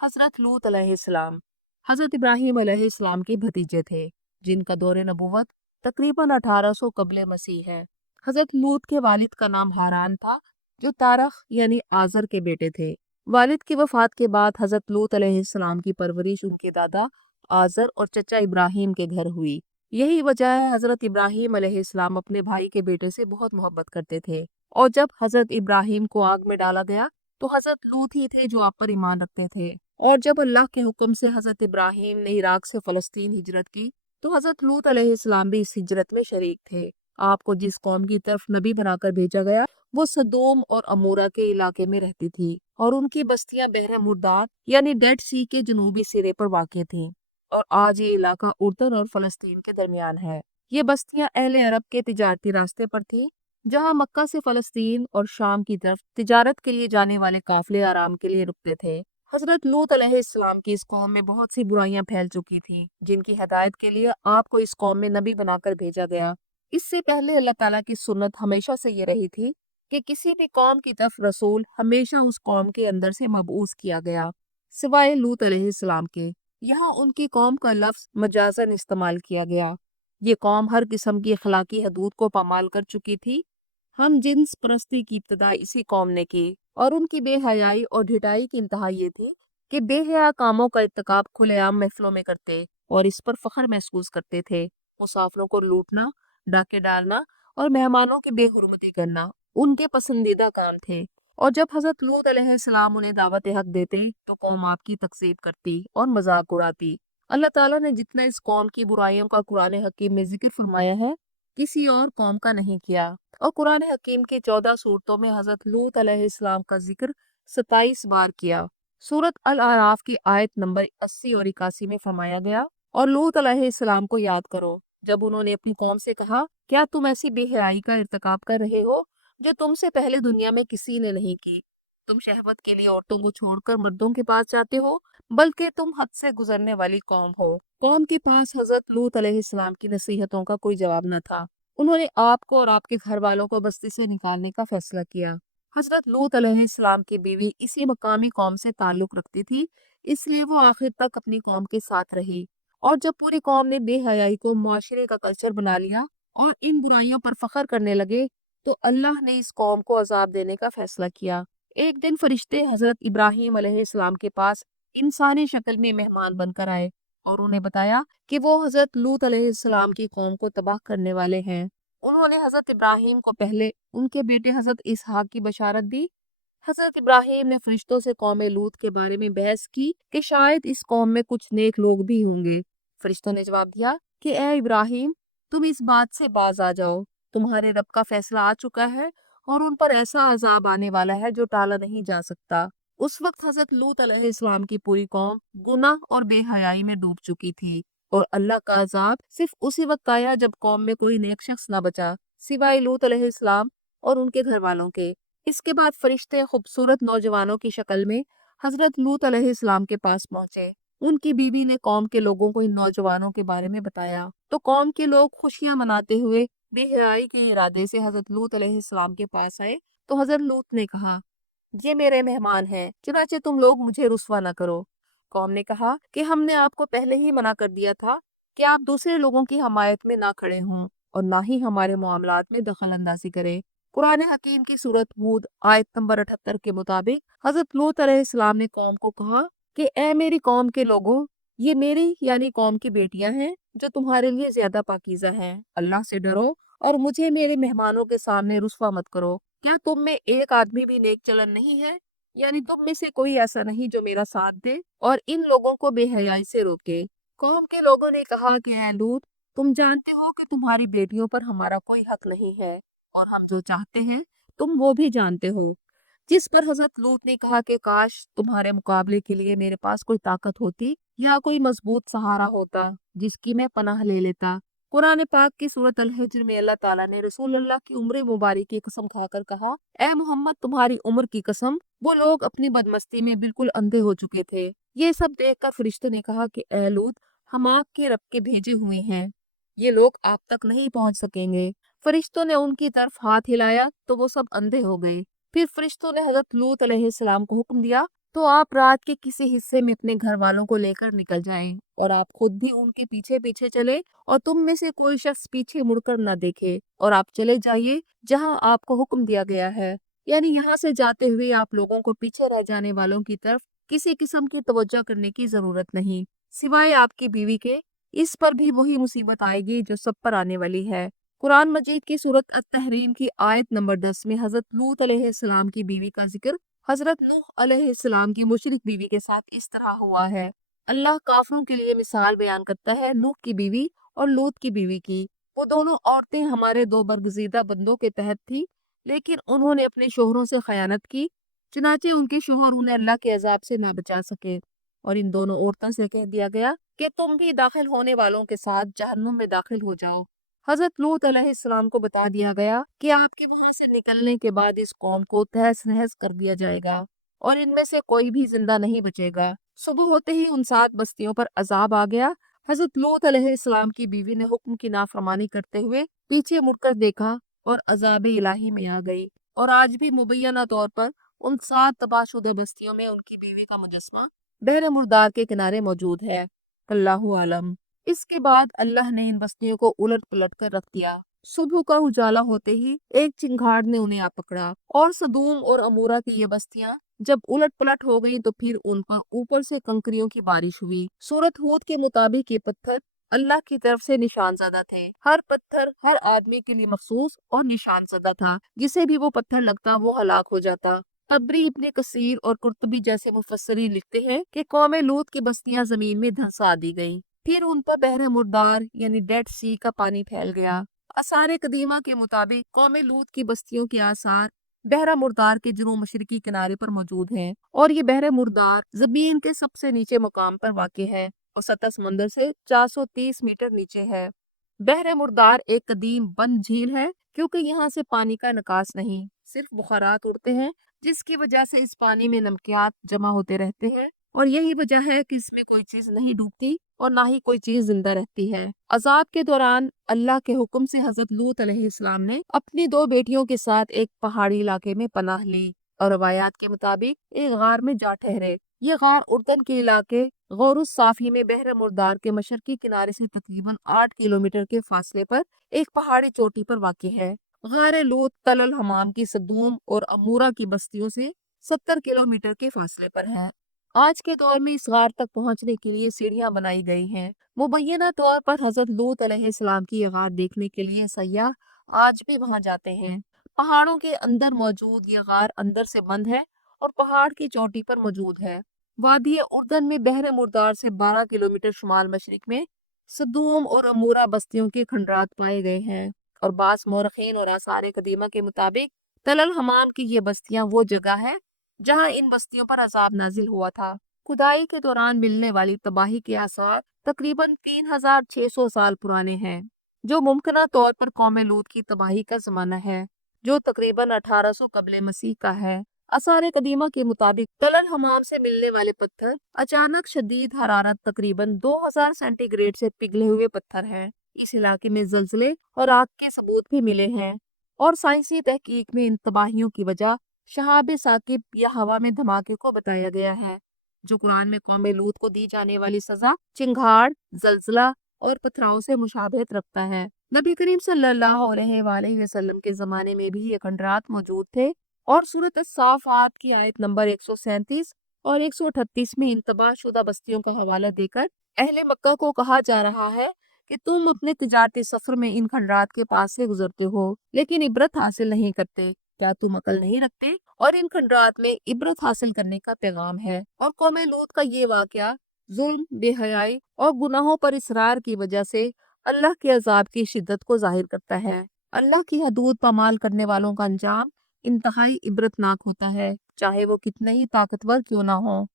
हजरत लूत अलैहिस्सलाम हजरत इब्राहिम अलैहिस्सलाम के भतीजे थे, जिनका दौर नबूवत तकरीबन 1800 कबल मसीह है। हजरत लूत के वालिद का नाम हारान था, जो तारख यानी आजर के बेटे थे। वालिद की वफात के बाद हजरत लूत अलैहिस्सलाम की परवरिश उनके दादा आजर और चचा इब्राहिम के घर हुई। यही वजह है हजरत इब्राहिम अलैहिस्सलाम अपने भाई के बेटे से बहुत मोहब्बत करते थे। और जब हजरत इब्राहिम को आग में डाला गया तो हजरत लूत ही थे जो आप पर ईमान रखते थे। और जब अल्लाह के हुक्म से हजरत इब्राहिम ने इराक से फलस्तीन हिजरत की तो हजरत लूत अलैहिस्सलाम भी इस हिजरत में शरीक थे। आपको जिस कौम की तरफ नबी बनाकर भेजा गया वो सदोम और अमूरा के इलाके में रहती थी, और उनकी बस्तियां बहर मुर्दात यानी डेड सी के जनूबी सिरे पर वाक़ थीं। और आज ये इलाका उर्दन और फलस्तीन के दरमियान है। ये बस्तियां अहले अरब के तिजारती रास्ते पर थी, जहां मक्का से फलस्तीन और शाम की तरफ तिजारत के लिए जाने वाले काफिले आराम के लिए रुकते थे। हजरत लूत अलैहिस्सलाम की इस कौम में बहुत सी बुराइयां फैल चुकी थी, जिनकी हदायत के लिए आपको इस कौम में नबी बनाकर भेजा गया। इससे पहले अल्लाह ताला की सुन्नत हमेशा से ये रही थी कि किसी भी कौम की तरफ रसूल हमेशा उस कौम के अंदर से मबऊस किया गया, सिवाय लूत अलैहिस्सलाम के। यहाँ उनकी कौम का लफ्ज मजाजन इस्तेमाल किया गया। ये कौम हर किस्म की अखलाकी हदूद को पामाल कर चुकी थी। हम जिन्स परस्ती की इब्तिदा इसी कौम ने की, और उनकी बेहयाई और ढिठाई की इंतहा ये थी कि बेहया कामों का इर्तिकाब खुलेआम महफिलों में करते और इस पर फख्र महसूस करते थे। मुसाफिरों को लूटना, डाके डालना और मेहमानों की बेहुरमती करना उनके पसंदीदा काम थे। और जब हजरत लूत अलैहिस्सलाम उन्हें दावत हक देते तो कौम आपकी तकसीब करती और मजाक उड़ाती। अल्लाह ताला ने जितना इस कौम की बुराइयों का कुरान हकीम में जिक्र फरमाया है, किसी और कौम का नहीं किया। और कुरान हकीम की 14 सूरतों में हजरत लूत अलैहिस्सलाम का जिक्र 27 बार किया। सूरत अल आराफ की आयत नंबर 80 और 81 में फरमाया गया, और लूत अलैहिस्सलाम को याद करो जब उन्होंने अपनी कौम से कहा, क्या तुम ऐसी बेहयाई का इर्तिकाब कर रहे हो जो तुमसे पहले दुनिया में किसी ने नहीं की। तुम शहवत के लिए औरतों को छोड़कर मर्दों के पास जाते हो, बल्कि तुम हद से गुजरने वाली कौम हो। कौम के पास हजरत लूत अलैहिस्सलाम की नसीहतों का कोई जवाब न था। उन्होंने आपको और आपके घर वालों को बस्ती से निकालने का फैसला किया। हजरत लूत अलैहिस्सलाम की बीवी इसी मकामी कौम से ताल्लुक रखती थी, इसलिए वो आखिर तक अपनी कौम के साथ रही। और जब पूरी कौम ने बेहयाई को मुआशरे का कल्चर बना लिया और इन बुराइयों पर फख्र करने लगे, तो अल्लाह ने इस कौम को अजाब देने का फैसला किया। एक दिन फरिश्ते हजरत इब्राहिम अलैहिस्सलाम के पास इंसानी शक्ल में मेहमान बनकर आए और उन्हें बताया कि वो हजरत लूत अलैहिस्सलाम की कौम को तबाह करने वाले हैं। उन्होंने हजरत इब्राहिम को पहले उनके बेटे हजरत इसहाक की बशारत दी। हजरत इब्राहिम ने फरिश्तों से कौम लूत के बारे में बहस की कि शायद इस कौम में कुछ नेक लोग भी होंगे। फरिश्तों ने जवाब दिया कि ए इब्राहिम, तुम इस बात से बाज आ जाओ, तुम्हारे रब का फैसला आ चुका है और उन पर ऐसा अजाब आने वाला है जो टाला नहीं जा सकता। उस वक्त हजरत लूत अलैहिस्सलाम की पूरी कौम गुनाह और बेहयाई में डूब चुकी थी, और अल्लाह का अजाब सिर्फ उसी वक्त आया जब कौम में कोई नेक शख्स न बचा सिवाय लूत अलैहिस्सलाम और उनके घर वालों के। इसके बाद फरिश्ते खूबसूरत नौजवानों की शक्ल में हजरत लूत अलैहिस्सलाम के पास पहुंचे। उनकी बीवी ने कौम के लोगों को इन नौजवानों के बारे में बताया, तो कौम के लोग खुशियां मनाते हुए बेहयाई के इरादे से हजरत लूत अलैहिस्सलाम के पास आए। तो हजरत लूत ने कहा, ये मेरे मेहमान हैं, चुनाचे तुम लोग मुझे रुस्वा न करो। कौम ने कहा कि हमने आपको पहले ही मना कर दिया था कि आप दूसरे लोगों की हमायत में ना खड़े हों और ना ही हमारे मामलात में दखल अंदाजी करें। कुरान हकीम की सूरत हूद आयत नंबर 78 के मुताबिक हजरत लूत अलैहिस्सलाम ने कौम को कहा कि ए मेरी कौम के लोगों, ये मेरी यानी कौम की बेटियां हैं जो तुम्हारे लिए ज्यादा पाकीज़ा हैं। अल्लाह से डरो और मुझे मेरे मेहमानों के सामने रुस्वा मत करो। क्या तुम में एक आदमी भी नेक चलन नहीं है, यानी तुम में से कोई ऐसा नहीं जो मेरा साथ दे और इन लोगों को बेहयाई से रोके। कौम के लोगों ने कहा कि ऐ लूत, तुम जानते हो कि तुम्हारी बेटियों पर हमारा कोई हक नहीं है, और हम जो चाहते हैं तुम वो भी जानते हो। जिस पर हजरत लूत ने कहा कि काश तुम्हारे मुकाबले के लिए मेरे पास कोई ताकत होती या कोई मजबूत सहारा होता जिसकी मैं पनाह ले लेता। कुरान पाक की सूरत अल हिज्र में अल्लाह ताला ने रसूल अल्लाह की उम्र मुबारक की कसम खाकर कहा, ए मोहम्मद, तुम्हारी उम्र की कसम, वो लोग अपनी बदमस्ती में बिल्कुल अंधे हो चुके थे। ये सब देखकर फरिश्ते ने कहा कि ए लूत, हम आपके रब के भेजे हुए हैं, ये लोग आप तक नहीं पहुंच सकेंगे। फरिश्तों ने उनकी तरफ हाथ हिलाया तो वो सब अंधे हो गए। फिर फरिश्तों ने हजरत लूत अलैहिस्सलाम को हुक्म दिया तो आप रात के किसी हिस्से में अपने घर वालों को लेकर निकल जाएं और आप खुद भी उनके पीछे पीछे चले और तुम में से कोई शख्स पीछे मुड़कर न देखे और आप चले जाइए जहां आपको हुक्म दिया गया है। यानी यहाँ से जाते हुए आप लोगों को पीछे रह जाने वालों की तरफ किसी किस्म की तवज्जो करने की जरूरत नहीं, सिवाय आपकी बीवी के। इस पर भी वही मुसीबत आएगी जो सब पर आने वाली है। कुरान मजीद की सूरत अत-तहरीम की आयत नंबर 10 में हजरत लूत अलैहिस्सलाम की बीवी का जिक्र हजरत नूह अलैहिस्सलाम की मुशरिक बीवी के साथ इस तरह हुआ है। अल्लाह काफिरों के लिए मिसाल बयान करता है नूह की बीवी और लूत की बीवी की। वो दोनों औरतें हमारे दो बरगुज़ीदा बंदों के तहत थी, लेकिन उन्होंने अपने शोहरों से खयानत की, चुनाचे उनके शोहर उन्हें अल्लाह के अजाब से ना बचा सके। और इन दोनों औरतों से कह दिया गया कि तुम भी दाखिल होने वालों के साथ जहन्नुम में दाखिल हो जाओ। हजरत लूत अलैहिस्सलाम को बता दिया गया कि आपके वहां से निकलने के बाद इस कौम को तहस नहस कर दिया जाएगा और इनमें से कोई भी जिंदा नहीं बचेगा। सुबह होते ही उन 7 बस्तियों पर अजाब आ गया। हजरत लूत अलैहिस्सलाम की बीवी ने हुक्म की नाफरमानी करते हुए पीछे मुड़कर देखा और अजाब इलाही में आ गई। और आज भी मुबैना तौर पर उन 7 तबाहशुदा बस्तियों में उनकी बीवी का मुजस्मा बहर मुर्दार के किनारे मौजूद है। अल्लाहु आलम। इसके बाद अल्लाह ने इन बस्तियों को उलट पुलट कर रख दिया। सुबह का उजाला होते ही एक चिंगार ने उन्हें आ पकड़ा और सदूम और अमूरा की ये बस्तियां जब उलट पलट हो गईं तो फिर उन पर ऊपर से कंकरियों की बारिश हुई। सूरत हूद के मुताबिक ये पत्थर अल्लाह की तरफ से निशान ज़दा थे। हर पत्थर हर आदमी के लिए मखसूस और निशान ज़दा था, जिसे भी वो पत्थर लगता वो हलाक हो जाता। तबरी, इब्ने कसीर और कुर्तुबी जैसे मुफस्सिरीन लिखते हैं कि कौम लूत की बस्तियां जमीन में धंसा दी गईं। फिर उन पर बहर मुर्दार यानी डेड सी का पानी फैल गया। आसार कदीमा के मुताबिक कौम लूत की बस्तियों के आसार बहरा मुर्दार के जुनूब मशरकी किनारे पर मौजूद हैं और ये बहर मुर्दार जमीन के सबसे नीचे मकाम पर वाक़ है और सतह समंदर से 430 मीटर नीचे है। बहर मुर्दार एक कदीम बंद झील है क्योंकि यहाँ से पानी का निकास नहीं, सिर्फ बुखारात उड़ते हैं, जिसकी वजह से इस पानी में नमकियात जमा होते रहते हैं और यही वजह है कि इसमें कोई चीज नहीं डूबती और ना ही कोई चीज जिंदा रहती है। अजाब के दौरान अल्लाह के हुक्म से हजरत लूत अलैहिस्सलाम ने अपनी 2 बेटियों के साथ एक पहाड़ी इलाके में पनाह ली और रवायात के मुताबिक एक गार में जा ठहरे। ये गार उर्दन के इलाके गौरुस साफी में बहर मुर्दार के मशरकी किनारे से तकरीबन 8 किलोमीटर के फासले पर एक पहाड़ी चोटी पर वाक़ है। गार लूत तलल हमाम की सदूम और अमूरा की बस्तियों से 70 किलोमीटर के फासले पर है। आज के दौर में इस गार तक पहुंचने के लिए सीढ़ियां बनाई गई हैं। मुबैना तौर पर हजरत लूत अलैहिस्सलाम की ये गार देखने के लिए सयाह आज भी वहां जाते हैं। पहाड़ों के अंदर मौजूद ये गार अंदर से बंद है और पहाड़ की चोटी पर मौजूद है। वादी उर्दन में बहर मुर्दार से 12 किलोमीटर शुमाल मशरिक में सदूम और अमूरा बस्तियों के खंडरात पाए गए हैं और बास मौरखीन और आसार कदीमा के मुताबिक तलल हमाम की ये बस्तियां वो जगह है जहां इन बस्तियों पर अजाब नाजिल हुआ था। खुदाई के दौरान मिलने वाली तबाही के आसार तकरीबन 3600 साल पुराने हैं, जो मुमकिन तौर पर कौम लूत की तबाही का जमाना है, जो तकरीबन 1800 कबल मसीह का है। आसार कदीमा के मुताबिक तलल हमाम से मिलने वाले पत्थर अचानक शदीद हरारत तकरीबन 2000 सेंटीग्रेड से पिघले हुए पत्थर हैं। इस इलाके में जल्जले और आग के सबूत भी मिले हैं और साइंसी तहकीक में इन तबाहियों की वजह शहाब साकिब या हवा में धमाके को बताया गया है, जो कुरान में कौम लूत को दी जाने वाली सजा चिंगार, जल्जला और पथराव से मुशाबहत रखता है। नबी करीम सल्लल्लाहु अलैहि वसल्लम के जमाने में भी ये खंडरात मौजूद थे और सूरत साफात की आयत नंबर 137 और 138 में इन तबाहशुदा बस्तियों का हवाला देकर अहले मक्का को कहा जा रहा है कि तुम अपने तिजारती सफर में इन खंडरात के पास से गुजरते हो लेकिन इबरत हासिल नहीं करते। क्या तुम अकल नहीं रखते? और इन खंडरात में इबरत हासिल करने का पैगाम है। और कौम लूत का ये वाकया जुल्म, बेहयाई और गुनाहों पर इसरार की वजह से अल्लाह के अजाब की शिद्दत को जाहिर करता है। अल्लाह की हदूद पामाल करने वालों का अंजाम इंतहाई इबरतनाक होता है, चाहे वो कितने ही ताकतवर क्यों ना हो।